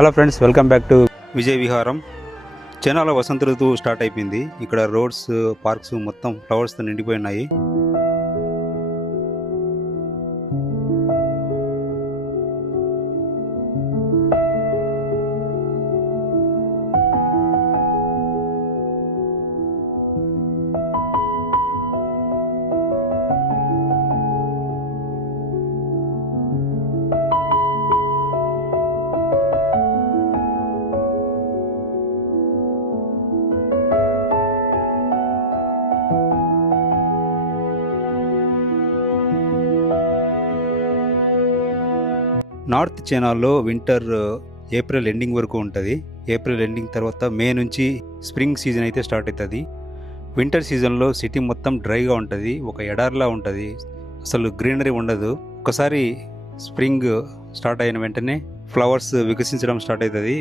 Hello friends, welcome back to Vijay విహారం. చెన్నైలో వసంత ఋతువు స్టార్ట్ అయిపోయింది. ఇక్కడ రోడ్స్, పార్క్స్ మొత్తం ఫ్లవర్స్తో నిండిపోయి ఉన్నాయి. నార్త్ చైనాలో వింటర్ ఏప్రిల్ ఎండింగ్ వరకు ఉంటుంది. ఏప్రిల్ ఎండింగ్ తర్వాత మే నుంచి స్ప్రింగ్ సీజన్ అయితే స్టార్ట్ అవుతుంది. వింటర్ సీజన్లో సిటీ మొత్తం డ్రైగా ఉంటుంది, ఒక ఎడారిలా ఉంటుంది, అసలు గ్రీనరీ ఉండదు. ఒకసారి స్ప్రింగ్ స్టార్ట్ అయిన వెంటనే ఫ్లవర్స్ వికసించడం స్టార్ట్ అవుతుంది.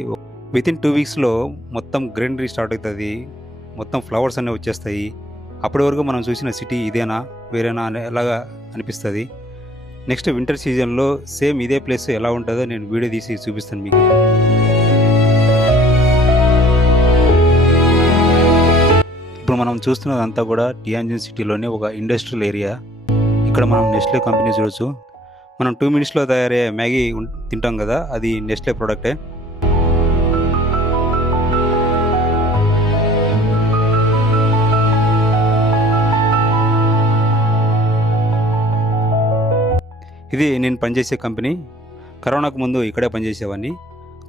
వితిన్ 2 వీక్స్లో మొత్తం గ్రీనరీ స్టార్ట్ అవుతుంది, మొత్తం ఫ్లవర్స్ అనేవి వచ్చేస్తాయి. అప్పటి వరకు మనం చూసిన సిటీ ఇదేనా వేరేనా ఎలాగా అనిపిస్తుంది. నెక్స్ట్ వింటర్ సీజన్లో సేమ్ ఇదే ప్లేస్ ఎలా ఉంటుందో నేను వీడియో తీసి చూపిస్తాను మీకు. ఇప్పుడు మనం చూస్తున్నదంతా కూడా టియాన్జిన్ సిటీలోనే ఒక ఇండస్ట్రియల్ ఏరియా. ఇక్కడ మనం నెస్లే కంపెనీ చూడొచ్చు. మనం 2 మినిట్స్లో తయారయ్యే మ్యాగీ తింటాం కదా, అది నెస్లే ప్రోడక్టే. ఇది నేను పనిచేసే కంపెనీ. కరోనాకు ముందు ఇక్కడే పనిచేసేవాడిని.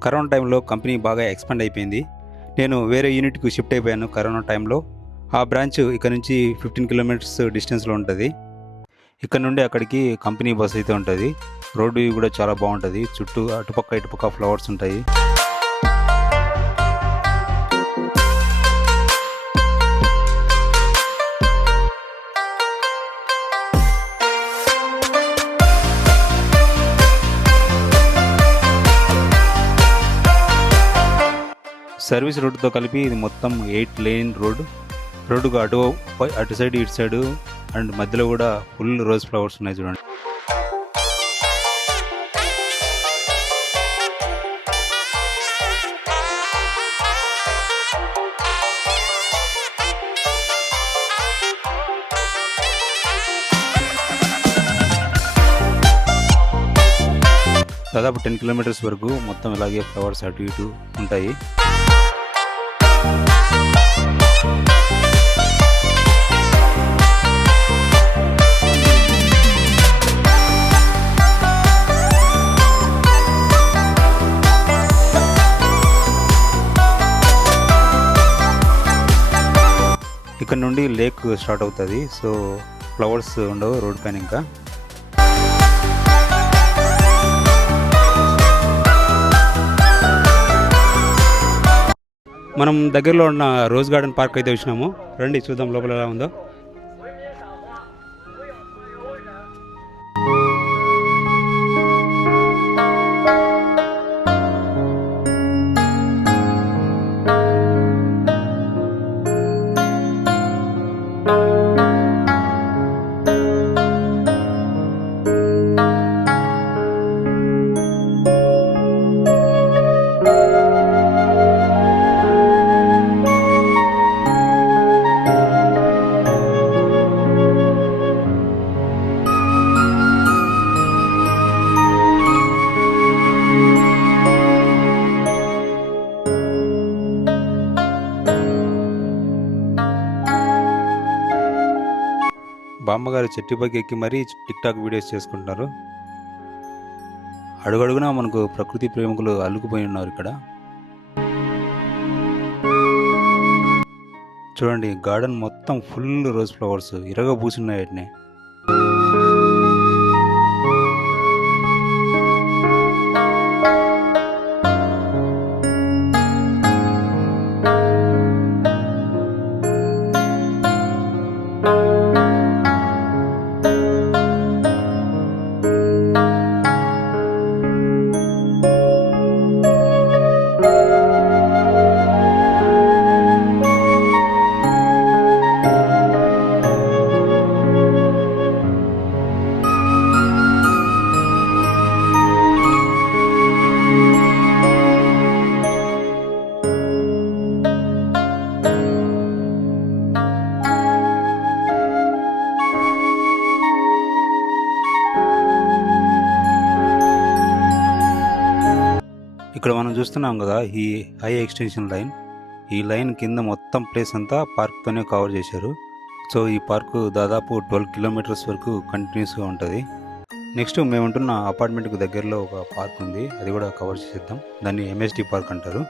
కరోనా టైంలో కంపెనీ బాగా ఎక్స్పాండ్ అయిపోయింది. నేను వేరే యూనిట్కి షిఫ్ట్ అయిపోయాను కరోనా టైంలో. ఆ బ్రాంచ్ ఇక్కడ నుంచి 15 కిలోమీటర్స్ డిస్టెన్స్లో ఉంటుంది. ఇక్కడ నుండి అక్కడికి కంపెనీ బస్ అయితే ఉంటుంది. రోడ్డు కూడా చాలా బాగుంటుంది, చుట్టూ అటుపక్క ఇటుపక్క ఫ్లవర్స్ ఉంటాయి. సర్వీస్ రోడ్డుతో కలిపి ఇది మొత్తం 8 లేన్ రోడ్డుకు అటు సైడ్ ఇటు సైడ్ అండ్ మధ్యలో కూడా ఫుల్ రోజ్ ఫ్లవర్స్ ఉన్నాయి చూడండి. దాదాపు 10 కిలోమీటర్స్ వరకు మొత్తం ఇలాగే ఫ్లవర్స్ అటు ఇటు ఉంటాయి. ఇక్కడ నుండి లేక్ స్టార్ట్ అవుతుంది. సో ఫ్లవర్స్ ఉండవు రోడ్ పైన. ఇంకా మనం దగ్గరలో ఉన్న రోజ్ గార్డెన్ పార్క్ అయితే వచ్చినాము. రండి చూద్దాం లోపల ఎలా ఉందో. బామ్మగారు చెట్టు పైకి ఎక్కి మరీ టిక్టాక్ వీడియోస్ చేసుకుంటున్నారు. అడుగడుగునా మనకు ప్రకృతి ప్రేమికులు అల్లుకుపోయి ఉన్నారు ఇక్కడ. చూడండి, గార్డెన్ మొత్తం ఫుల్ రోజ్ ఫ్లవర్స్ ఇరగా పూసున్నాయి. వాటిని ఇక్కడ మనం చూస్తున్నాం కదా ఈ హై ఎక్స్టెన్షన్ లైన్. ఈ లైన్ కింద మొత్తం ప్లేస్ అంతా పార్క్తోనే కవర్ చేశారు. సో ఈ పార్కు దాదాపు 12 కిలోమీటర్స్ వరకు కంటిన్యూస్గా ఉంటుంది. నెక్స్ట్ మేము ఉంటున్న అపార్ట్మెంట్కి దగ్గరలో ఒక పార్క్ ఉంది, అది కూడా కవర్ చేసేద్దాం. దాన్ని ఎంఎస్డి పార్క్ అంటారు.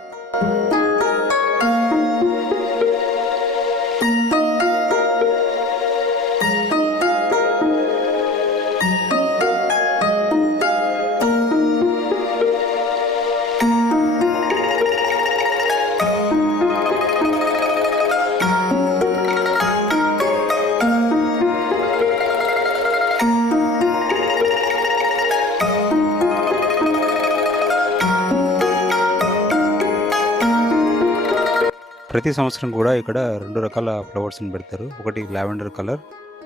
ప్రతి సంవత్సరం కూడా ఇక్కడ 2 రకాల ఫ్లవర్స్ని పెడతారు. ఒకటి లావెండర్ కలర్,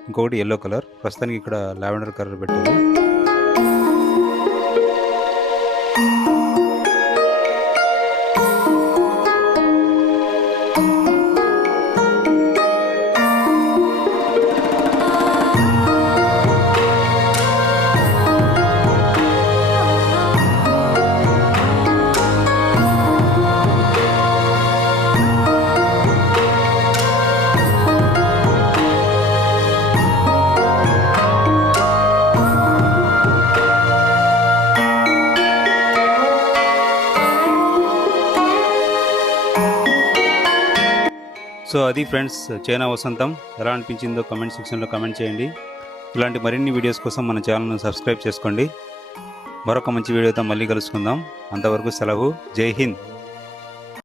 ఇంకొకటి ఎల్లో కలర్. ప్రస్తుతానికి ఇక్కడ లావెండర్ కలర్ పెట్టారు. సో అది ఫ్రెండ్స్, చైనా వసంతం ఎలా అనిపించిందో కమెంట్ సెక్షన్లో కమెంట్ చేయండి. ఇలాంటి మరిన్ని వీడియోస్ కోసం మన ఛానల్ను సబ్స్క్రైబ్ చేసుకోండి. మరొక మంచి వీడియోతో మళ్ళీ కలుసుకుందాం. అంతవరకు సెలవు. జై హింద్.